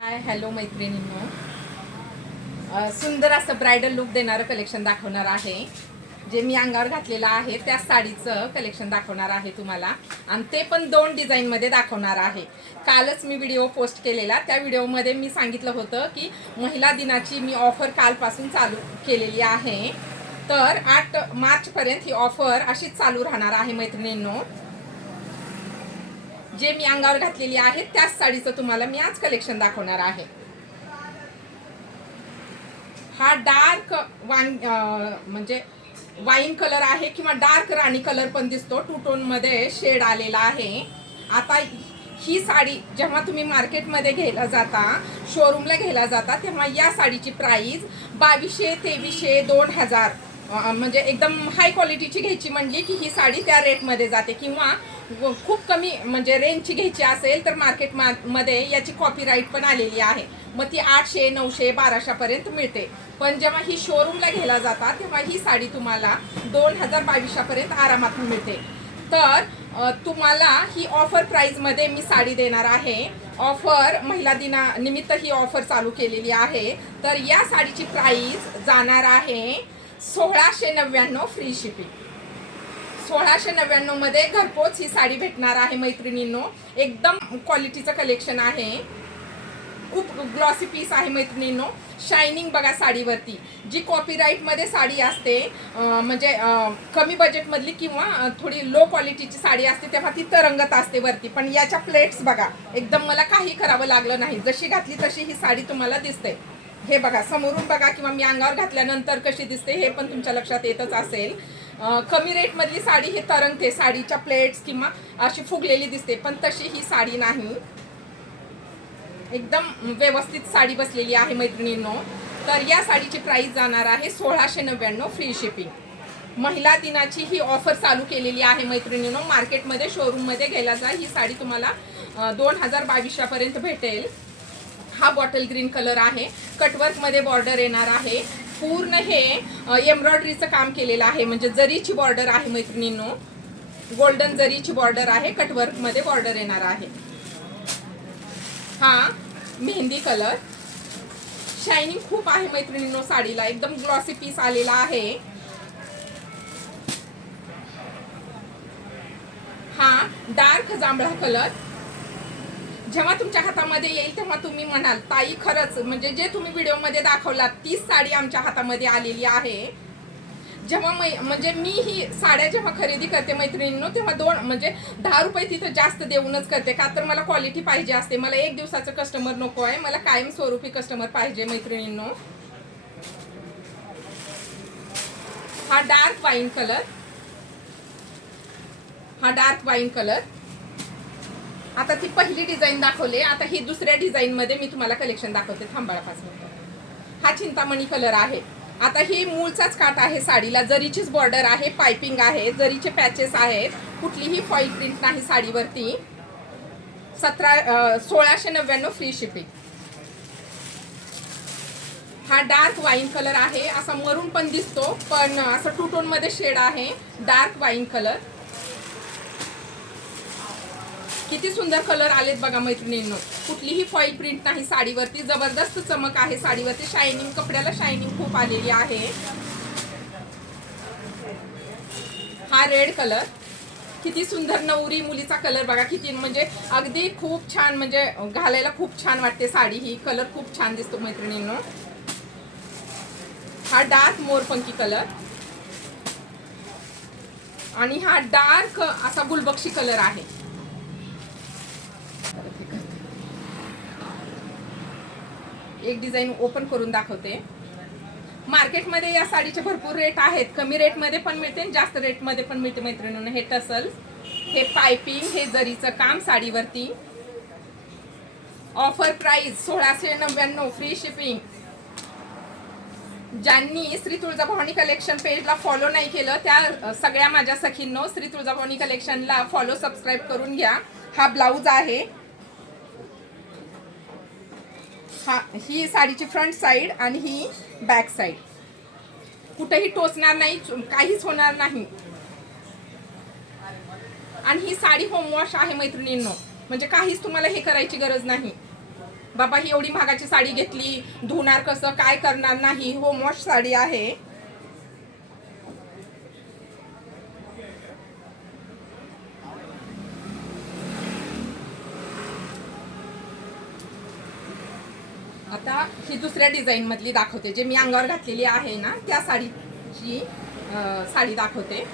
Hi hello मैत्रिणींनो, सुंदर असं ब्रायडल लुक देणारं कलेक्शन दाखवणार आहे. जे मी अंगावर घातलेलं आहे त्या साडीचं कलेक्शन दाखवणार आहे तुम्हाला, आणि ते पण 2 डिझाईनमध्ये दाखवणार आहे. कालच मी व्हिडिओ पोस्ट केलेला. त्या व्हिडिओमध्ये मी सांगितलं होतं की महिला दिनाची मी ऑफर कालपासून चालू केलेली आहे. तर 8 मार्चपर्यंत ही ऑफर अशीच चालू राहणार आहे मैत्रिणींनो. जे मी अंगावर घातलेली आहे त्याच साडीचं तुम्हाला मी आज कलेक्शन दाखवणार आहे. हा डार्क म्हणजे वाईन कलर आहे किंवा डार्क राणी कलर पण दिसतो. 2 टोन मध्ये शेड आलेला आहे. आता ही साडी जेव्हा तुम्ही मार्केटमध्ये घ्यायला जाता, शोरूमला घ्यायला जाता, तेव्हा या साडीची प्राइस 2200, 2300, 2000 म्हणजे एकदम हाय क्वालिटीची घ्यायची म्हणली की ही साडी त्या रेटमध्ये जाते. किंवा खूप कमी म्हणजे रेंजची घ्यायची असेल तर मार्केटमध्ये याची कॉपीराईट पण आलेली आहे. मग ती 800, 900, 1200 पर्यंत मिळते. पण जेव्हा ही शोरूमला घ्यायला जाता तेव्हा ही साडी तुम्हाला 2000, 2200 पर्यंत आरामात मिळते. तर तुम्हाला ही ऑफर प्राइसमध्ये मी साडी देणार आहे. ऑफर महिला दिनानिमित्त ही ऑफर चालू केलेली आहे. तर या साडीची प्राइस जाणार आहे 1699 फ्री शिपिंग. 1699 मध्ये घरपोच ही साडी भेटणार आहे मैत्रिणींनो. एकदम क्वालिटीचं कलेक्शन आहे. खूप ग्लॉसी पीस आहे मैत्रिणींनो. शायनिंग बघा साडीवरती. जी कॉपीराईटमध्ये साडी असते, म्हणजे कमी बजेटमधली किंवा थोडी लो क्वालिटीची साडी असते तेव्हा ती तरंगत असते वरती. पण याच्या प्लेट्स बघा, एकदम मला काही करावं लागलं नाही. जशी घातली तशी ही साडी तुम्हाला दिसते. हे बघा, समोरून बघा किंवा मी अंगावर घातल्यानंतर कशी दिसते हे पण तुमच्या लक्षात येतच असेल. कमी रेटमधली साडी ही तरंगते, साडीच्या प्लेट्स किंवा अशी फुगलेली दिसते, पण तशी ही साडी नाही. एकदम व्यवस्थित साडी बसलेली आहे मैत्रिणींनो. तर या साडीची प्राइस जाणार आहे 1699 फ्री शिपिंग. महिला दिनाची ही ऑफर चालू केलेली आहे मैत्रिणींनो. मार्केटमध्ये शोरूममध्ये गेला जा, ही साडी तुम्हाला 2000, 2200 पर्यंत भेटेल. हा बॉटल ग्रीन कलर आहे. कटवर्कमध्ये बॉर्डर येणार आहे. पूर्ण हे एम्ब्रॉयडरीचं काम केलेलं आहे, म्हणजे जरीची बॉर्डर आहे मैत्रिणींनो. गोल्डन जरीची बॉर्डर आहे. कटवर्कमध्ये बॉर्डर येणार आहे. हा मेहंदी कलर. शायनिंग खूप आहे मैत्रिणींनो साडीला. एकदम ग्लॉसी पीस आलेला आहे. हा डार्क जांभळा कलर. जेव्हा तुमच्या हातामध्ये येईल तेव्हा तुम्ही म्हणाल, ताई खरंच म्हणजे जे तुम्ही व्हिडिओमध्ये दाखवलात तीच साडी आमच्या हातामध्ये आलेली आहे. जेव्हा म्हणजे मी ही साड्या जेव्हा खरेदी करते मैत्रिणींनो, तेव्हा 10 रुपये तिथं जास्त देऊनच करते. का तर मला क्वालिटी पाहिजे असते. मला एक दिवसाचं कस्टमर नको आहे, मला कायमस्वरूपी कस्टमर पाहिजे मैत्रिणींनो. हा डार्क वाईन कलर. हा डार्क वाईन कलर. आता ती पहिली डिझाईन दाखवले, आता ही दुसऱ्या डिझाईनमध्ये मी तुम्हाला कलेक्शन दाखवते. थांबाळापासून. हा चिंतामणी कलर आहे. आता ही मूळचाच काट आहे साडीला. जरीचीच बॉर्डर आहे, पायपिंग आहे, जरीचे पॅचेस आहेत. कुठलीही फॉईल प्रिंट नाही साडीवरती. 1699 फ्री शिपिंग. हा डार्क वाईन कलर आहे. असा मरून पण दिसतो, पण असं 2 टोन मध्ये शेड आहे. Dark wine colour. किती सुंदर कलर आलेत बघा मैत्रिणींनो. कुठलीही फॉईल प्रिंट नाही साडीवरती. जबरदस्त चमक आहे साडीवरती. शायनिंग, कपड्याला शायनिंग खूप आलेली आहे. हा रेड कलर. किती सुंदर नवरी मुलीचा कलर बघा. किती म्हणजे अगदी खूप छान, म्हणजे घालायला खूप छान वाटते साडी ही. कलर खूप छान दिसतो मैत्रिणींनो. हा डार्क मोरपंखी कलर. आणि हा डार्क असा गुलबक्षी कलर आहे. एक डिझाईन ओपन करून दाखवते. मार्केटमध्ये या साडीचे भरपूर रेट आहेत. कमी रेटमध्ये पण मिळते, जास्त रेटमध्ये पण मिळते मैत्रिणींनो. हे टसल, हे पायपिंग, हे जरीचं काम साडीवरती. Offer price 1699 free shipping. ज्यांनी श्री तुळजाभवानी कलेक्शन पेजला फॉलो नाही केलं त्या सगळ्या माझ्या सखींनो श्री तुळजाभवानी कलेक्शनला फॉलो, सबस्क्राईब करून घ्या. हा ब्लाऊज आहे. हा ही साडीची फ्रंट साईड आणि ही बॅक साईड. कुठेही टोचणार नाही, काहीच होणार नाही. आणि ही साडी होम वॉश आहे मैत्रिणींनो, म्हणजे काहीच तुम्हाला हे करायची गरज नाही. बाबा ही एवढी महागाची साडी घेतली, धुणार कसं, काय करणार, नाही, होम वॉश साडी आहे. आता ही दुसऱ्या डिझाईन मधली दाखवते, जे मी अंगावर घातलेली आहे ना त्या साडीची साडी दाखवते.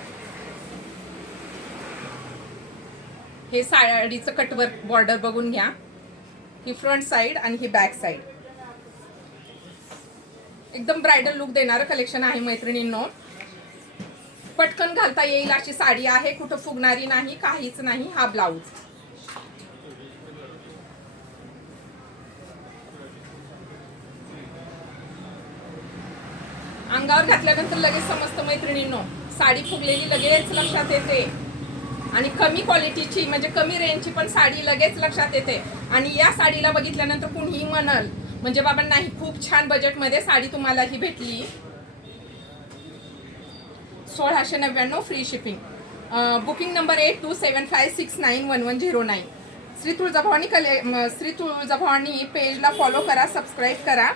हे साडीचं कटवर्क बॉर्डर बघून घ्या. ही फ्रंट साइड आणि ही बॅक साइड. एकदम ब्रायडल लुक देणारं कलेक्शन आहे मैत्रिणींनो. पटकन घालता येईल अशी साडी आहे, कुठं फुगणारी नाही, काहीच नाही. हा ब्लाऊज. अंगावर घातल्यानंतर लगेच समजतं मैत्रिणींनो, साडी फुगलेली लगेच लक्षात येते. आणि कमी क्वालिटीची म्हणजे कमी रेंजची पण साडी लगेच लक्षात येते. आणि या साडीला बघितल्यानंतर कुणीही म्हणल म्हणजे बाबा नाही, खूप छान बजेटमध्ये साडी तुम्हाला ही भेटली. 1699 free shipping. Booking number 8275691109. Shri Tuljabhavani पेजला फॉलो करा, सबस्क्राईब करा.